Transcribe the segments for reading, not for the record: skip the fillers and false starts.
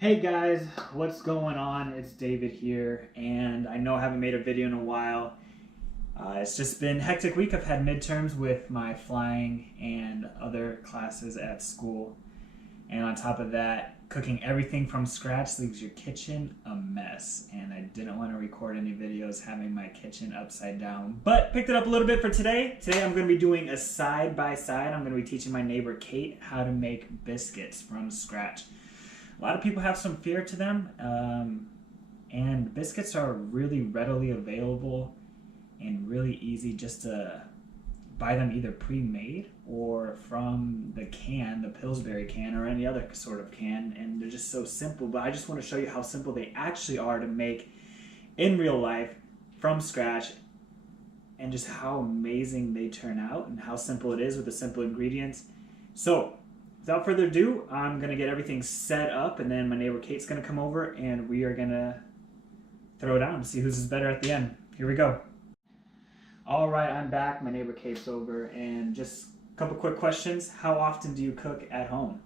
Hey guys, what's going on? It's David here, and I know I haven't made a video in a while. It's just been a hectic week. I've had midterms with my flying and other classes at school. And on top of that, cooking everything from scratch leaves your kitchen a mess. And I didn't want to record any videos having my kitchen upside down, but picked it up a little bit for today. Today I'm going to be doing a side-by-side. I'm going to be teaching my neighbor Kate how to make biscuits from scratch. A lot of people have some fear to them, and biscuits are really readily available and really easy just to buy them either pre-made or from the can, the Pillsbury can, or any other sort of can, and they're just so simple. But I just want to show you how simple they actually are to make in real life from scratch, and just how amazing they turn out and how simple it is with the simple ingredients. So without further ado, I'm going to get everything set up, and then my neighbor Kate's going to come over and we are going to throw it down and see whose is better at the end. Here we go. All right, I'm back. My neighbor Kate's over, and just a couple quick questions. How often do you cook at home?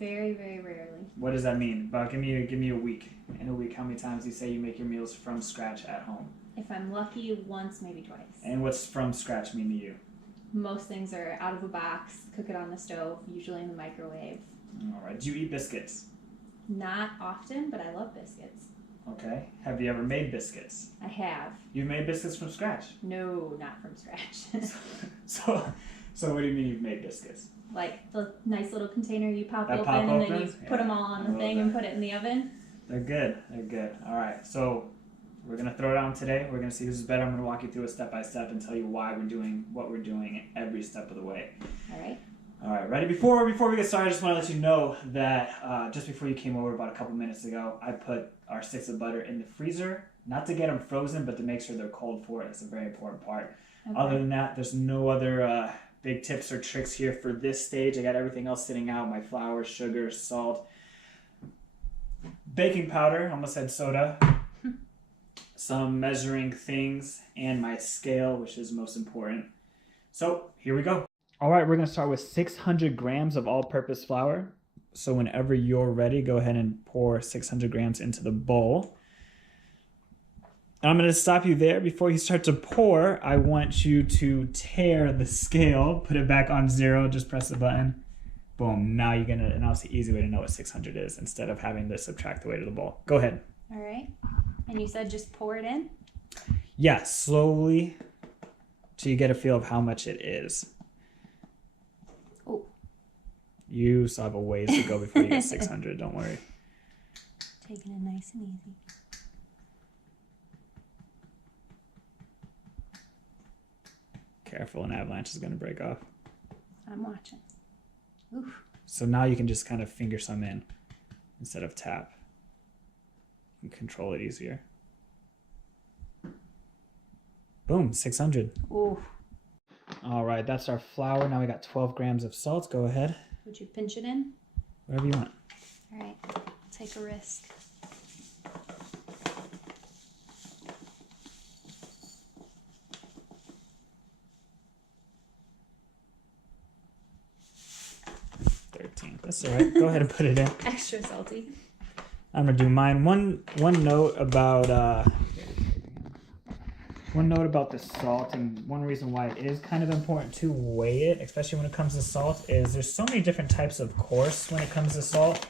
Very, very rarely. What does that mean? About give me a week. In a week, how many times do you say you make your meals from scratch at home? If I'm lucky, once, maybe twice. And what's from scratch mean to you? Most things are out of a box, cook it on the stove, usually in the microwave. All right. Do you eat biscuits? Not often, but I love biscuits. Okay. Have you ever made biscuits? I have. You've made biscuits from scratch? No, not from scratch. So what do you mean you've made biscuits? Like the nice little container you pop That open pop and then you opens? put them Yeah, all on I the love thing that. and put it in the oven. They're good. They're good. All right. So we're going to throw it on today. We're going to see who's better. I'm going to walk you through it step by step and tell you why we're doing what we're doing every step of the way. All right. All right. Ready? Before we get started, I just want to let you know that just before you came over about a couple minutes ago, I put our sticks of butter in the freezer, not to get them frozen, but to make sure they're cold for it. It's a very important part. Okay. Other than that, there's no other big tips or tricks here for this stage. I got everything else sitting out: my flour, sugar, salt, baking powder, almost said soda, some measuring things, and my scale, which is most important. So here we go. All right, we're going to start with 600 grams of all-purpose flour. So whenever you're ready, go ahead and pour 600 grams into the bowl. And I'm going to stop you there. Before you start to pour, I want you to tear the scale, put it back on 0, just press the button. Boom, now you're going to, and that's the easy way to know what 600 is instead of having to subtract the weight of the bowl. Go ahead. All right. And you said just pour it in? Yeah, slowly till you get a feel of how much it is. Oh. You still have a ways to go before you get 600, don't worry. Taking it nice and easy. Careful, an avalanche is going to break off. I'm watching. Oof. So now you can just kind of finger some in instead of tap. You can control it easier. Boom, 600. Ooh. All right, that's our flour. Now we got 12 grams of salt. Go ahead. Would you pinch it in? Whatever you want. All right. Take a risk. That's all right. Go ahead and put it in. Extra salty. I'm gonna do mine. One note about the salt, and one reason why it is kind of important to weigh it, especially when it comes to salt, is there's so many different types of coarse when it comes to salt.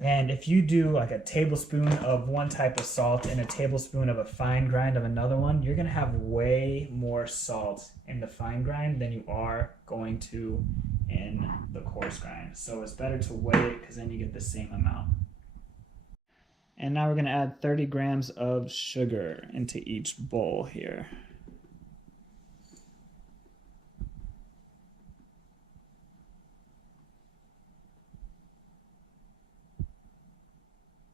And if you do like a tablespoon of one type of salt and a tablespoon of a fine grind of another one, you're gonna have way more salt in the fine grind than you are going to in the coarse grind. So it's better to weigh it because then you get the same amount. And now we're gonna add 30 grams of sugar into each bowl here.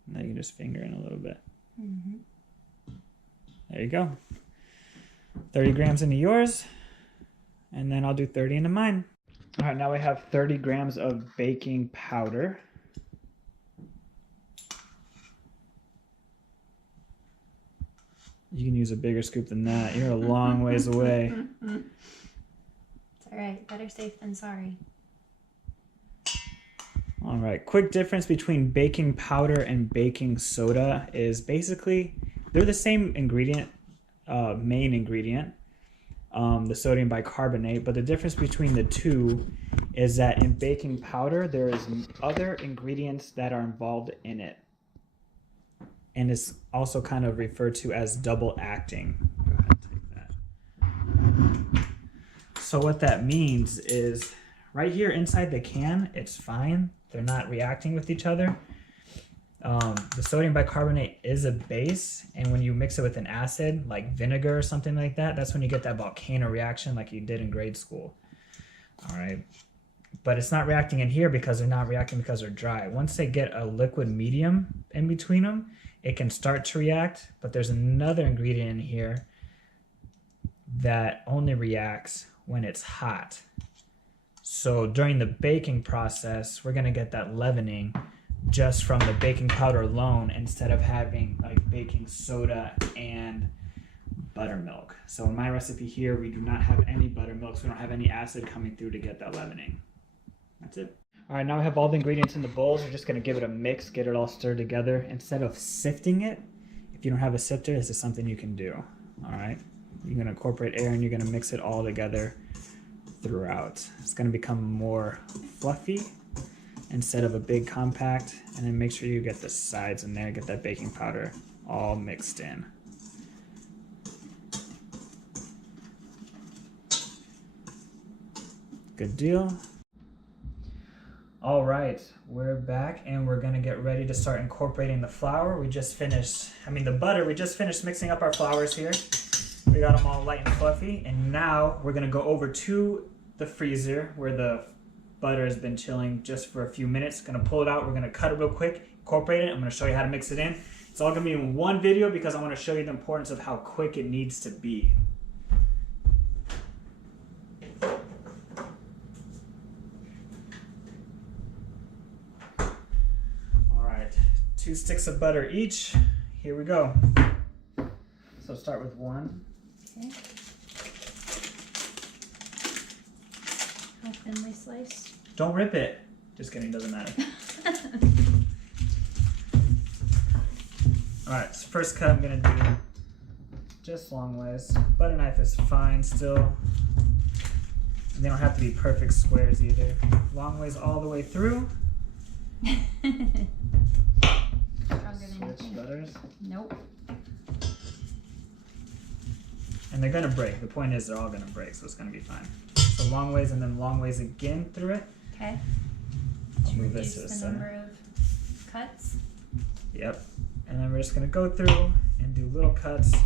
Now you can just finger in a little bit. Mm-hmm. There you go. 30 grams into yours, and then I'll do 30 into mine. All right, now we have 30 grams of baking powder. You can use a bigger scoop than that. You're a long ways away. It's all right. Better safe than sorry. All right, quick difference between baking powder and baking soda is basically they're the same ingredient, main ingredient, the sodium bicarbonate, but the difference between the two is that in baking powder there is other ingredients that are involved in it, and it's also kind of referred to as double acting. Go ahead and take that. So what that means is right here inside the can, it's fine. They're not reacting with each other. The sodium bicarbonate is a base, and when you mix it with an acid like vinegar or something like that, that's when you get that volcano reaction like you did in grade school. All right, but it's not reacting in here because they're not reacting because they're dry. Once they get a liquid medium in between them, it can start to react, but there's another ingredient in here that only reacts when it's hot. So during the baking process, we're gonna get that leavening just from the baking powder alone instead of having like baking soda and buttermilk. So in my recipe here, we do not have any buttermilk, so we don't have any acid coming through to get that leavening. That's it. All right, now we have all the ingredients in the bowls. We're just gonna give it a mix, get it all stirred together. Instead of sifting it, if you don't have a sifter, this is something you can do. All right, you're gonna incorporate air and you're gonna mix it all together throughout. It's gonna become more fluffy instead of a big compact, and then make sure you get the sides in there, get that baking powder all mixed in. Good deal. All right, we're back and we're gonna get ready to start incorporating the flour. We just finished mixing up our flours here. We got them all light and fluffy, and now we're gonna go over to the freezer where the butter has been chilling just for a few minutes. Gonna pull it out, we're gonna cut it real quick, incorporate it. I'm gonna show you how to mix it in. It's all gonna be in one video because I wanna show you the importance of how quick it needs to be. All right, 2 sticks of butter each. Here we go. So start with one. Okay. How thinly sliced? Don't rip it. Just kidding, doesn't matter. Alright, so first cut I'm gonna do just long ways. Butter knife is fine still. And they don't have to be perfect squares either. Long ways all the way through. Stronger than you Switch think. butters. Nope. And they're gonna break. The point is they're all gonna break, so it's gonna be fine. So long ways and then long ways again through it. Okay. I'll move this Reduce to the the center. number of cuts. Yep. And then we're just gonna go through and do little cuts.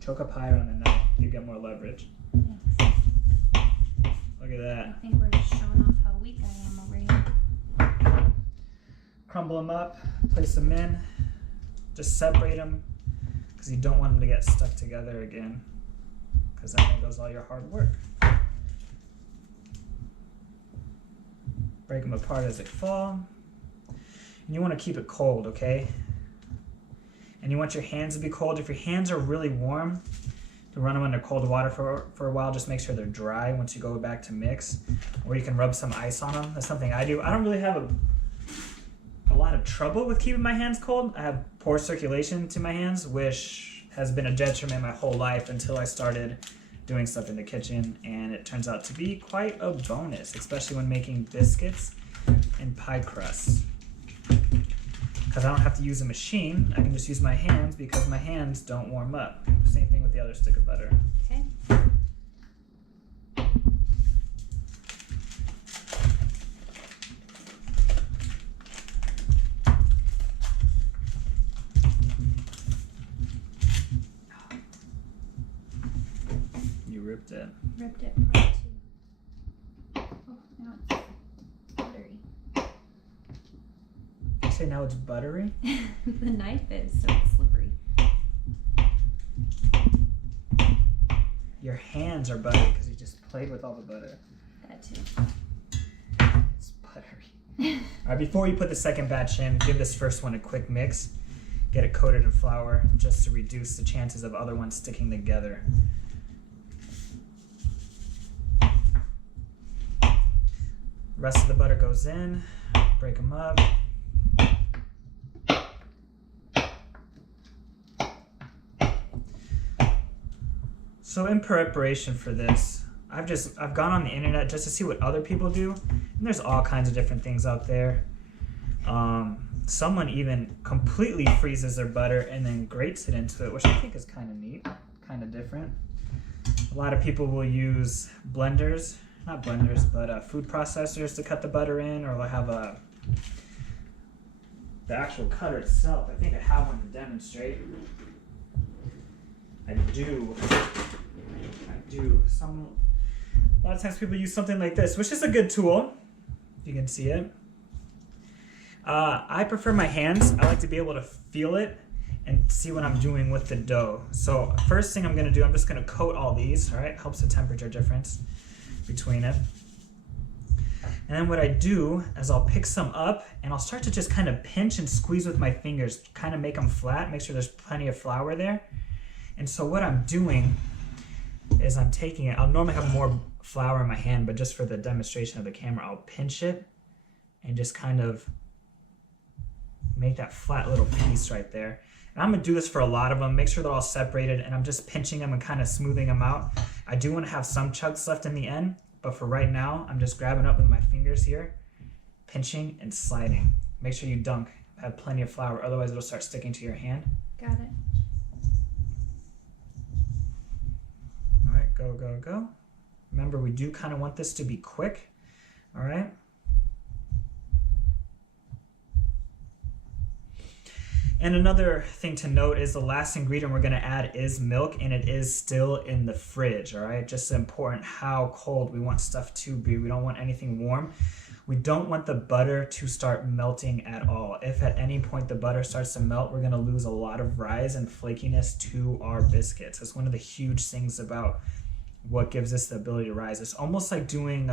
Choke up higher on the knife, you get more leverage. Thanks. Look at I that. think we're just showing off how weak I am over here. Crumble them up, place them in, just separate them because you don't want them to get stuck together again, because that there goes all your hard work. Break them apart as they fall. And you want to keep it cold, okay? And you want your hands to be cold. If your hands are really warm, to run them under cold water for a while. Just make sure they're dry once you go back to mix. Or you can rub some ice on them. That's something I do. I don't really have a lot of trouble with keeping my hands cold. I have poor circulation to my hands, which has been a detriment my whole life until I started doing stuff in the kitchen, and it turns out to be quite a bonus, especially when making biscuits and pie crusts. Because I don't have to use a machine, I can just use my hands because my hands don't warm up. Same thing with the other stick of butter. Okay. You ripped it. Ripped it part two. Oh, now it's buttery. You say now it's buttery? The knife is, so it's slippery. Your hands are buttery because you just played with all the butter. That too. It's buttery. All right, before you put the second batch in, give this first one a quick mix. get it coated in flour just to reduce the chances of other ones sticking together. Rest of the butter goes in, break them up. So in preparation for this, I've gone on the internet just to see what other people do, and there's all kinds of different things out there. Someone even completely freezes their butter and then grates it into it, which I think is kind of neat, kind of different. A lot of people will use blenders, not blenders, but food processors to cut the butter in, or they'll have the actual cutter itself. I think I have one to demonstrate. I do. A lot of times people use something like this, which is a good tool. You can see it. I prefer my hands. I like to be able to feel it and see what I'm doing with the dough. So first thing I'm going to do, I'm just going to coat all these. All right, helps the temperature difference between it. And then what I do is I'll pick some up and I'll start to just kind of pinch and squeeze with my fingers, kind of make them flat, make sure there's plenty of flour there. And so what I'm doing is I'm taking it, I'll normally have more flour in my hand, but just for the demonstration of the camera, I'll pinch it and just kind of make that flat little piece right there. And I'm gonna do this for a lot of them, make sure they're all separated, and I'm just pinching them and kind of smoothing them out. I do want to have some chunks left in the end, but for right now, I'm just grabbing up with my fingers here, pinching and sliding. Make sure you dunk, have plenty of flour, otherwise it'll start sticking to your hand. Got it. All right, go, go, go. Remember, we do kind of want this to be quick, all right? And another thing to note is the last ingredient we're gonna add is milk, and it is still in the fridge, all right? Just important how cold we want stuff to be. We don't want anything warm. We don't want the butter to start melting at all. If at any point the butter starts to melt, we're gonna lose a lot of rise and flakiness to our biscuits. It's one of the huge things about what gives us the ability to rise. It's almost like doing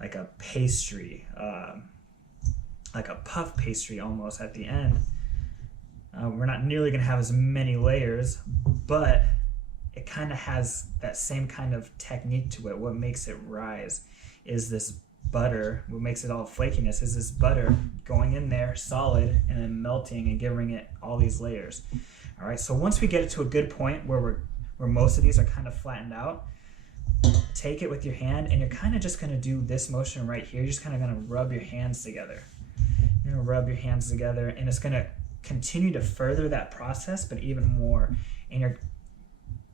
like a pastry, like a puff pastry almost at the end. We're not nearly gonna have as many layers, but it kind of has that same kind of technique to it. What makes it rise is this butter. What makes it all flakiness is this butter going in there solid and then melting and giving it all these layers. All right, so once we get it to a good point where most of these are kind of flattened out, take it with your hand and you're kind of just gonna do this motion right here. You're just kind of gonna rub your hands together. You're gonna rub your hands together, and it's gonna continue to further that process, but even more. And you're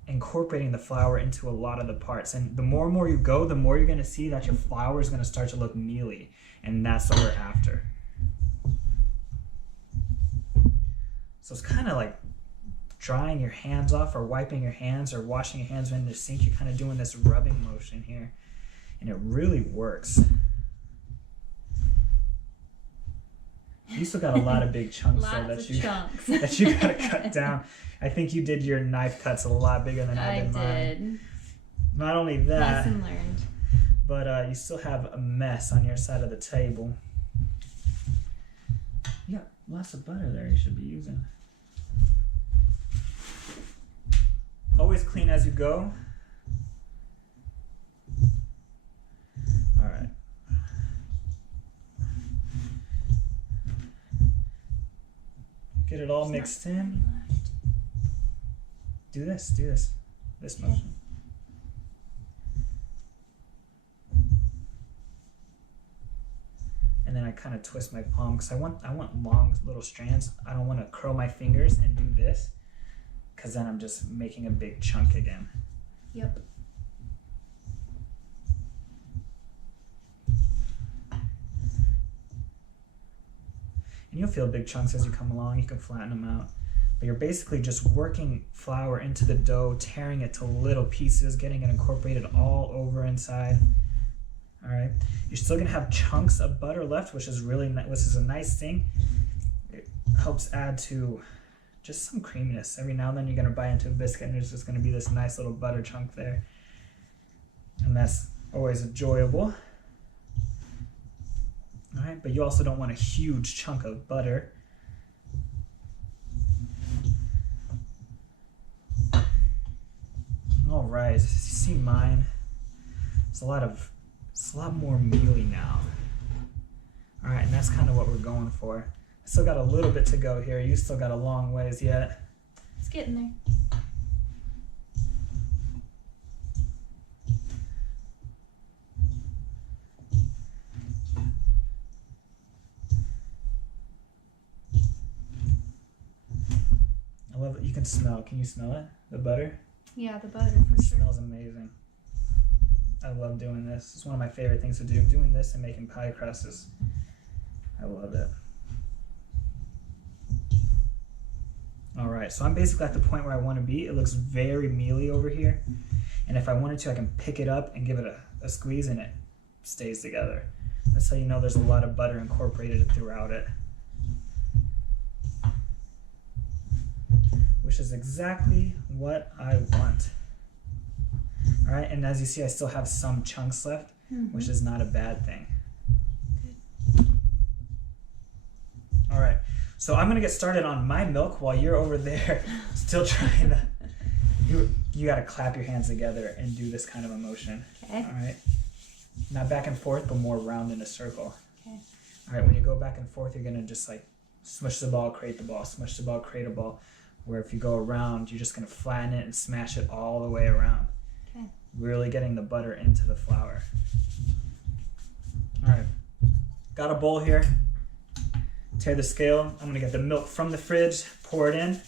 incorporating the flour into a lot of the parts. And the more and more you go, the more you're gonna see that your flour is gonna start to look mealy, and that's what we're after. So it's kind of like drying your hands off, or wiping your hands, or washing your hands in the sink. You're kind of doing this rubbing motion here, and it really works. You still got a lot of big chunks though that you gotta cut down. I think you did your knife cuts a lot bigger than I did mine. Not only that, lesson learned. But you still have a mess on your side of the table. You got lots of butter there you should be using. Always clean as you go. All right. Get it all mixed in. Do this motion. And then I kind of twist my palm because I want long little strands. I don't want to curl my fingers and do this, because then I'm just making a big chunk again. Yep. And you'll feel big chunks as you come along. You can flatten them out. But you're basically just working flour into the dough, tearing it to little pieces, getting it incorporated all over inside. All right. You're still gonna have chunks of butter left, which is a nice thing. It helps add to just some creaminess. Every now and then you're gonna bite into a biscuit and there's just gonna be this nice little butter chunk there. And that's always enjoyable. All right, but you also don't want a huge chunk of butter. All right, so you see mine. It's a lot more mealy now. All right, and that's kind of what we're going for. I still got a little bit to go here. You still got a long ways yet. It's getting there. I love it. You can smell. Can you smell it? The butter? Yeah, the butter It for sure. smells amazing. I love doing this. It's one of my favorite things to do. Doing this and making pie crusts. I love it. All right, so I'm basically at the point where I want to be. It looks very mealy over here. And if I wanted to, I can pick it up and give it a squeeze and it stays together. That's how you know there's a lot of butter incorporated throughout it. Which is exactly what I want. All right, and as you see, I still have some chunks left, which is not a bad thing. Good. All right, so I'm gonna get started on my milk while you're over there still trying to, you gotta clap your hands together and do this kind of a motion. Okay. All right, not back and forth, but more round in a circle. Okay. All right, when you go back and forth, you're gonna just like smush the ball, create the ball, smush the ball, create a ball. Where if you go around, you're just gonna flatten it and smash it all the way around. Okay. Really getting the butter into the flour. All right, got a bowl here. Tear the scale. I'm gonna get the milk from the fridge, pour it in,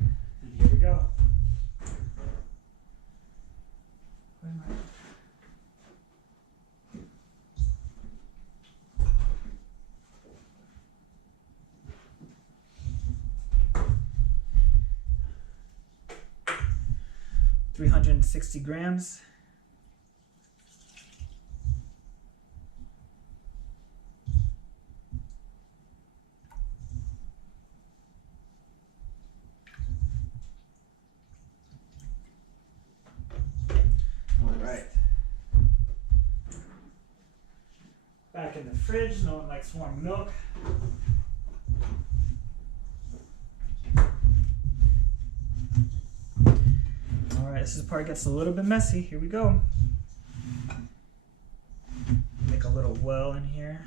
and here we go. Where am I? 360 grams. All right. Back in the fridge. No one likes warm milk. Alright, this is the part that gets a little bit messy. Here we go. Make a little well in here.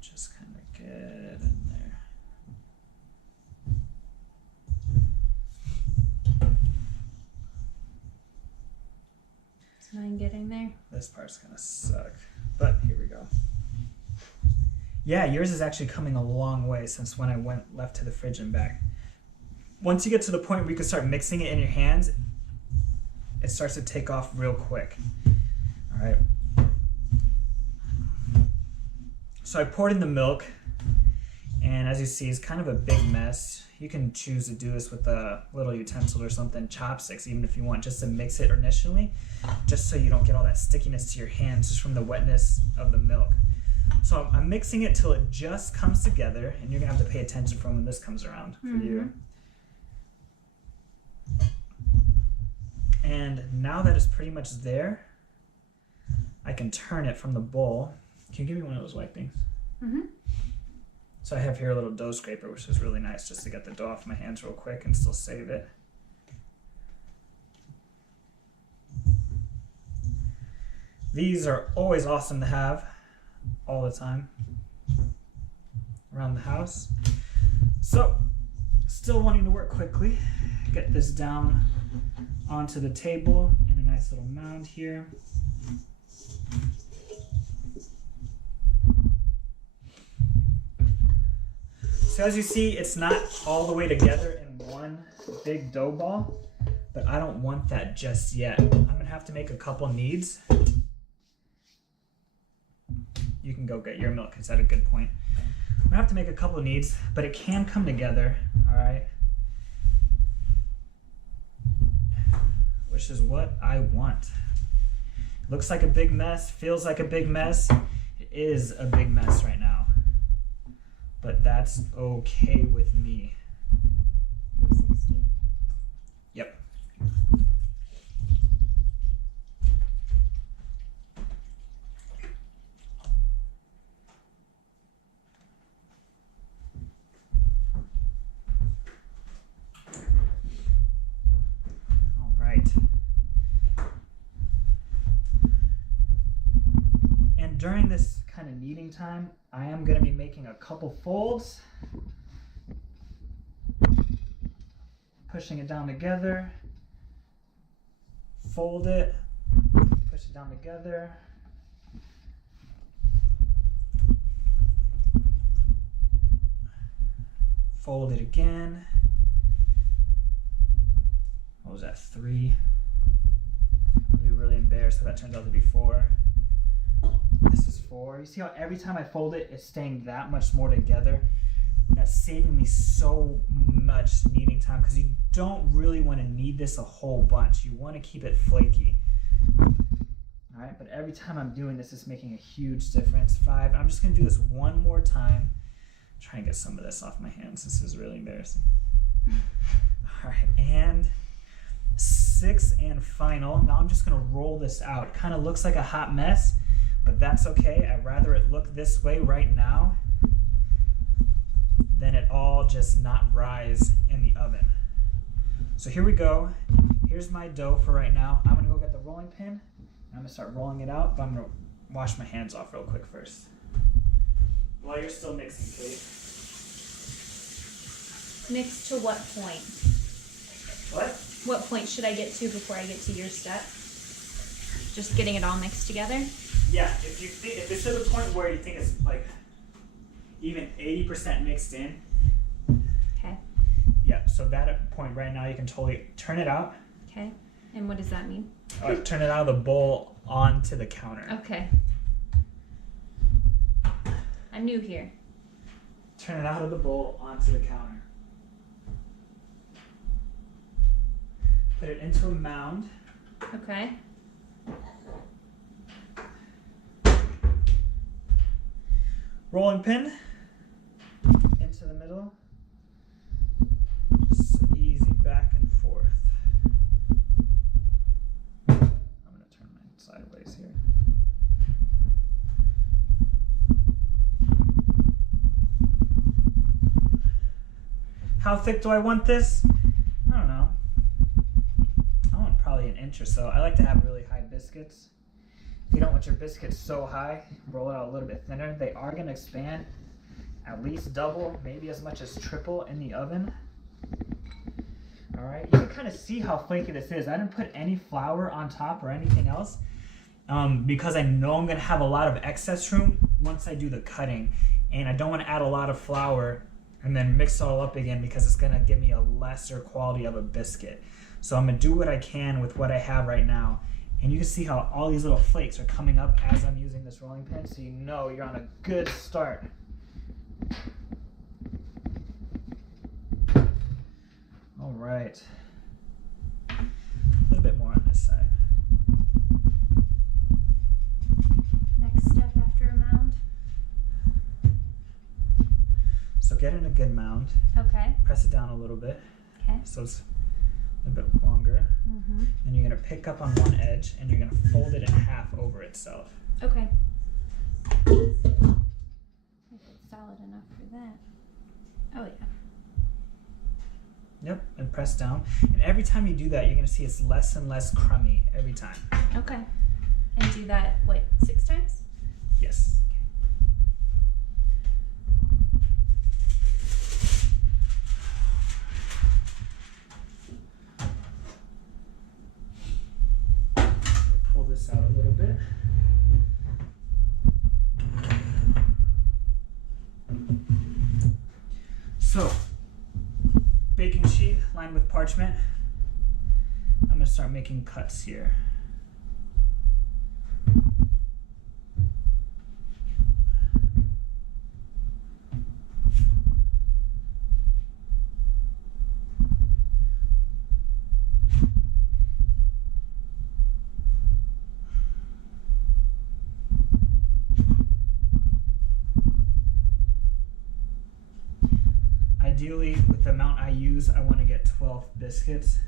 Just kind of get in there. Is mine getting there? This part's gonna suck, but here we go. Yeah, yours is actually coming a long way since when I went left to the fridge and back. Once you get to the point where you can start mixing it in your hands, it starts to take off real quick. All right. So I poured in the milk, and as you see, it's kind of a big mess. You can choose to do this with a little utensil or something, chopsticks, even if you want, just to mix it initially, just so you don't get all that stickiness to your hands just from the wetness of the milk. So I'm mixing it till it just comes together, and you're gonna have to pay attention from when this comes around for you. And now that it's pretty much there, I can turn it from the bowl. Can you give me one of those white things? So I have here a little dough scraper, which is really nice just to get the dough off my hands real quick and still save it. These are always awesome to have all the time around the house. So, still wanting to work quickly, get this down onto the table in a nice little mound here. So as you see, it's not all the way together in one big dough ball, but I don't want that just yet. I'm gonna have to make a couple kneads. You can go get your milk, it's at a good point. I'm gonna have to make a couple kneads, but it can come together, all right? Which is what I want. Looks like a big mess, feels like a big mess. It is a big mess right now, but that's okay with me. 360. Yep. during this kind of kneading time, I am going to be making a couple folds, pushing it down together, fold it, push it down together, fold it again. What was that, 3? I'll be really embarrassed if that turns out to be 4. This is 4. You see how every time I fold it, it's staying that much more together? That's saving me so much kneading time, because you don't really want to knead this a whole bunch. You want to keep it flaky. All right, but every time I'm doing this, it's making a huge difference. 5. I'm just going to do this one more time. Try and get some of this off my hands. This is really embarrassing. All right, and 6 and final. Now I'm just going to roll this out. It kind of looks like a hot mess, but that's okay. I'd rather it look this way right now than it all just not rise in the oven. So here we go. Here's my dough for right now. I'm going to go get the rolling pin, and I'm going to start rolling it out, but I'm going to wash my hands off real quick first. While you're still mixing, Kate. Mix to what point? What? What point should I get to before I get to your step? Just getting it all mixed together? Yeah, if it's to the point where you think it's like even 80% mixed in. Okay. Yeah, so that point right now you can totally turn it out. Okay. And what does that mean? Turn it out of the bowl onto the counter. Okay. I'm new here. Turn it out of the bowl onto the counter. Put it into a mound. Okay. Rolling pin into the middle. Just easy back and forth. I'm going to turn mine sideways here. How thick do I want this? I don't know. I want probably an inch or so. I like to have really high biscuits. If you don't want your biscuits so high, roll it out a little bit thinner. They are going to expand at least double, maybe as much as triple in the oven. All right, you can kind of see how flaky this is. I didn't put any flour on top or anything else because I know I'm going to have a lot of excess room once I do the cutting, and I don't want to add a lot of flour and then mix it all up again because it's going to give me a lesser quality of a biscuit. So I'm going to do what I can with what I have right now. And you can see how all these little flakes are coming up as I'm using this rolling pin, so you know you're on a good start. All right. A little bit more on this side. Next step after a mound. So get in a good mound. Okay. Press it down a little bit. Okay. So it's a bit longer. Mm-hmm. Then you're going to pick up on one edge and you're going to fold it in half over itself. Okay. If it's solid enough for that. Oh yeah. Yep, and press down. And every time you do that, you're going to see it's less and less crummy every time. Okay. And do that, what, 6 times? Yes. Pull this out a little bit. So, baking sheet lined with parchment. I'm going to start making cuts here. Ideally, with the amount I use, I want to get 12 biscuits.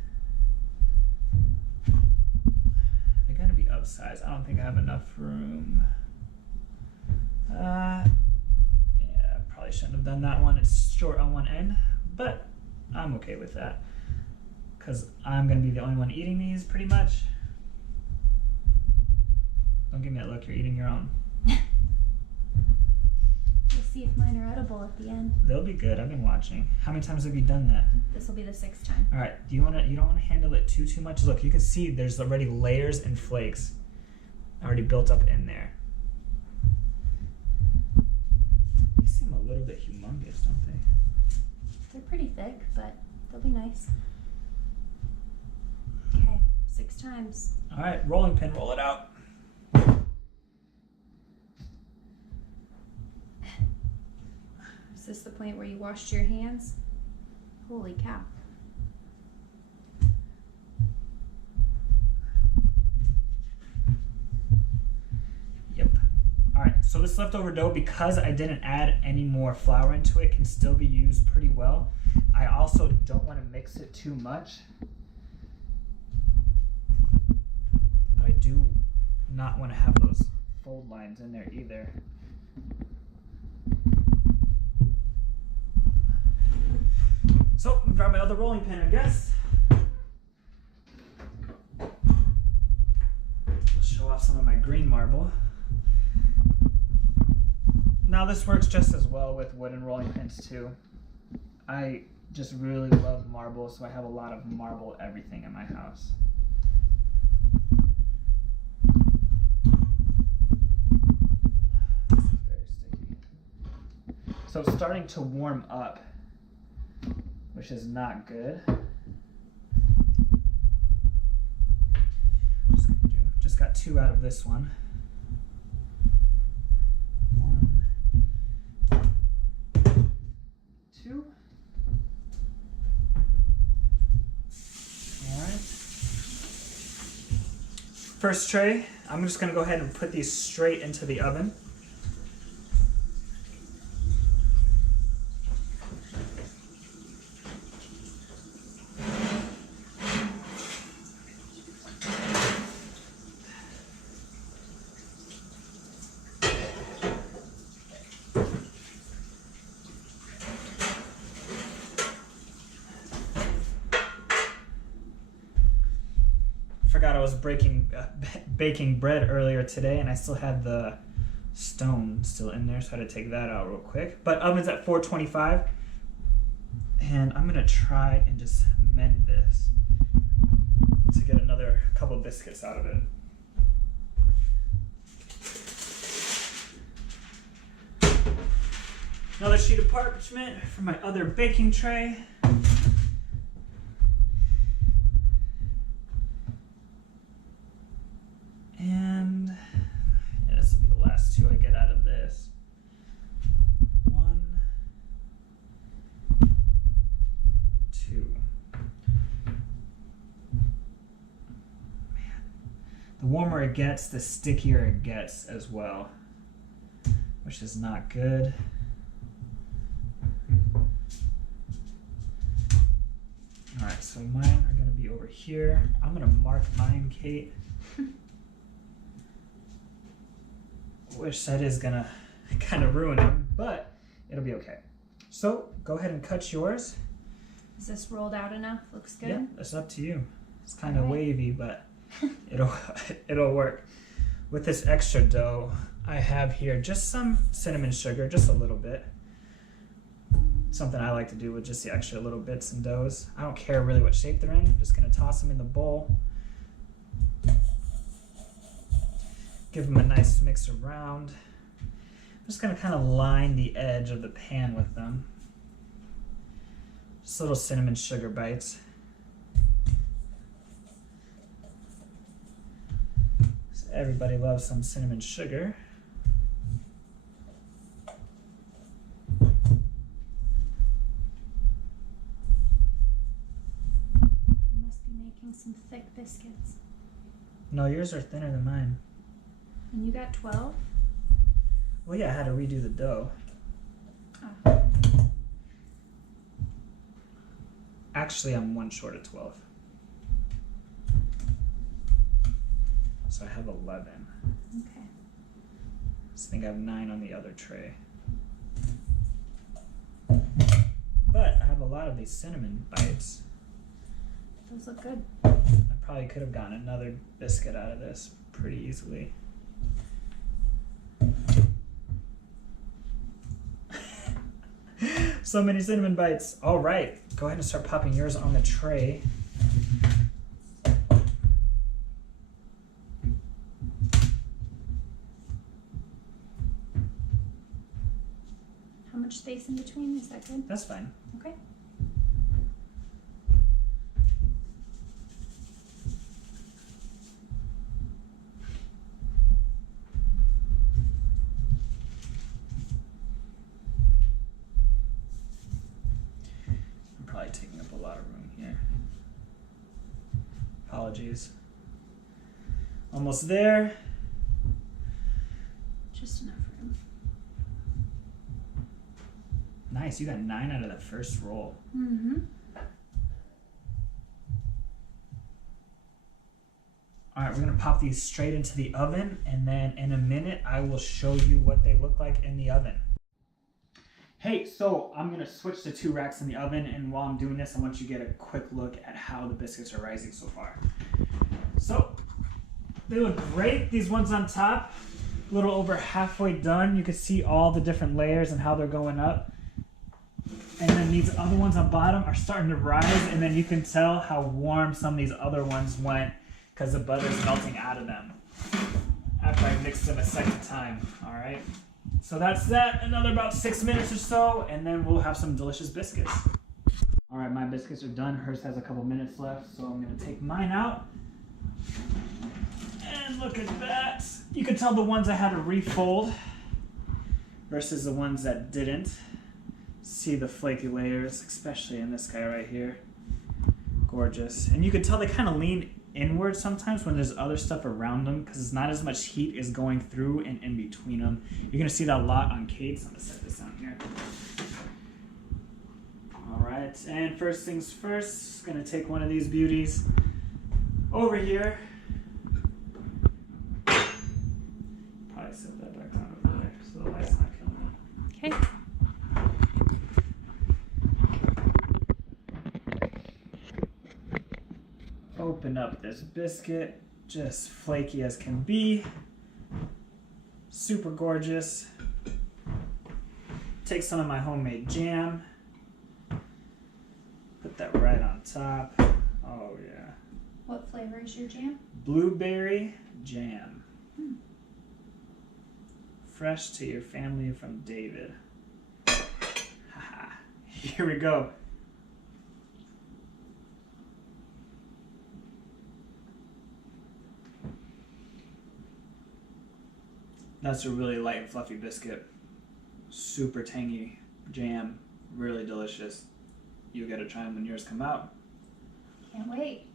They're going to be upsized. I don't think I have enough room. Yeah, probably shouldn't have done that one. It's short on one end, but I'm okay with that because I'm going to be the only one eating these pretty much. Don't give me that look, you're eating your own. see if mine are edible at the end. They'll be good. I've been watching. How many times have you done that? This will be the 6th time. All right. You don't want to handle it too much. Look, you can see there's already layers and flakes already built up in there. They seem a little bit humongous, don't they? They're pretty thick, but they'll be nice. Okay, 6 times. All right, rolling pin, roll it out. Is this the point where you washed your hands? Holy cow. Yep. All right, so this leftover dough, because I didn't add any more flour into it, can still be used pretty well. I also don't want to mix it too much. But I do not want to have those fold lines in there either. So, I'm gonna grab my other rolling pin, I guess. Show off some of my green marble. Now this works just as well with wooden rolling pins too. I just really love marble, so I have a lot of marble everything in my house. This is very sticky. So it's starting to warm up, which is not good. Just got 2 out of this one. 1, 2. All right. First tray, I'm just gonna go ahead and put these straight into the oven. Forgot I was baking bread earlier today, and I still had the stone still in there, so I had to take that out real quick. But oven's at 425, and I'm gonna try and just mend this to get another couple biscuits out of it. Another sheet of parchment for my other baking tray. And yeah, this will be the last 2 I get out of this. 1, 2. Man, the warmer it gets, the stickier it gets as well, which is not good. All right, so mine are gonna be over here. I'm gonna mark mine, Kate. Which that is gonna kind of ruin them, but it'll be okay. So go ahead and cut yours. Is this rolled out enough? Looks good? Yeah, it's up to you. It's kind of Alright. wavy, but it'll work. With this extra dough, I have here just some cinnamon sugar, just a little bit. Something I like to do with just the extra little bits and doughs. I don't care really what shape they're in. I'm just gonna toss them in the bowl. Give them a nice mix around. I'm just gonna kind of line the edge of the pan with them. Just little cinnamon sugar bites. So everybody loves some cinnamon sugar. You must be making some thick biscuits. No, yours are thinner than mine. And you got 12? Well, yeah, I had to redo the dough. Oh. Actually, I'm 1 short of 12. So I have 11. Okay. So I think I have 9 on the other tray. But I have a lot of these cinnamon bites. Those look good. I probably could have gotten another biscuit out of this pretty easily. So many cinnamon bites. All right, go ahead and start popping yours on the tray. How much space in between? Is that good? That's fine. Okay. I'm probably taking up a lot of room here. Apologies. Almost there. Just enough room. Nice, you got 9 out of the first roll. Mm-hmm. All right, we're gonna pop these straight into the oven, and then in a minute, I will show you what they look like in the oven. Hey, so I'm gonna switch to 2 racks in the oven, and while I'm doing this, I want you to get a quick look at how the biscuits are rising so far. So, they look great. These ones on top, a little over halfway done. You can see all the different layers and how they're going up. And then these other ones on bottom are starting to rise, and then you can tell how warm some of these other ones went because the butter's melting out of them after I mixed them a second time. All right, so that's that. Another about 6 minutes or so, and then we'll have some delicious biscuits. All right, my biscuits are done. Hers has a couple minutes left, so I'm gonna take mine out. And look at that. You can tell the ones I had to refold versus the ones that didn't. See the flaky layers, especially in this guy right here. Gorgeous. And you can tell they kind of lean inward sometimes when there's other stuff around them because it's not as much heat is going through and in between them. You're going to see that a lot on Kate's. I'm going to set this down here. All right, and first things first, going to take one of these beauties over here. Probably set that back down over there so the light's not killing it. Okay. Open up this biscuit, just flaky as can be. Super gorgeous. Take some of my homemade jam. Put that right on top. Oh yeah. What flavor is your jam? Blueberry jam. Fresh to your family from David. Haha. Here we go. That's a really light and fluffy biscuit. Super tangy jam. Really delicious. You'll get to try them when yours come out. Can't wait.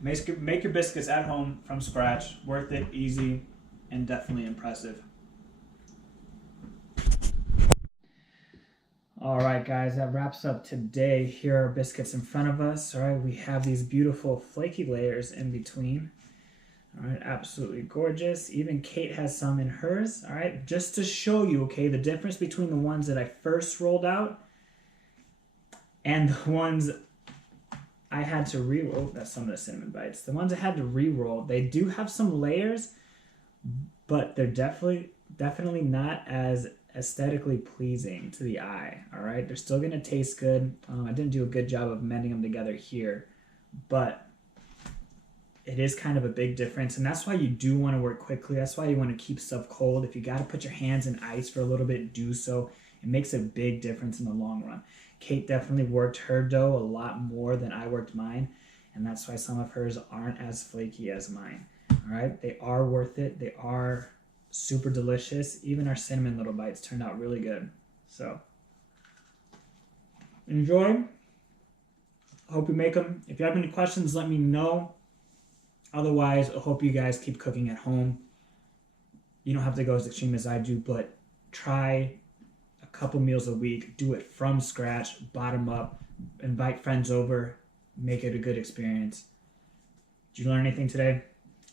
Make your biscuits at home from scratch. Worth it, easy, and definitely impressive. All right, guys, that wraps up today. Here are biscuits in front of us. All right, we have these beautiful flaky layers in between. All right, absolutely gorgeous. Even Kate has some in hers. All right, just to show you, okay, the difference between the ones that I first rolled out and the ones I had to re-roll. That's some of the cinnamon bites. The ones I had to re-roll, they do have some layers, but they're definitely not as aesthetically pleasing to the eye. All right, they're still gonna taste good. I didn't do a good job of mending them together here, but it is kind of a big difference, and that's why you do want to work quickly. That's why you want to keep stuff cold. If you got to put your hands in ice for a little bit, do so. It makes a big difference in the long run. Kate definitely worked her dough a lot more than I worked mine, and that's why some of hers aren't as flaky as mine. All right, they are worth it. They are super delicious. Even our cinnamon little bites turned out really good. So enjoy. Hope you make them. If you have any questions, let me know. Otherwise, I hope you guys keep cooking at home. You don't have to go as extreme as I do, but try a couple meals a week. Do it from scratch, bottom up, invite friends over, make it a good experience. Did you learn anything today?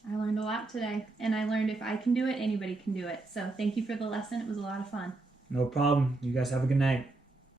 I learned a lot today, and I learned if I can do it, anybody can do it. So thank you for the lesson. It was a lot of fun. No problem. You guys have a good night.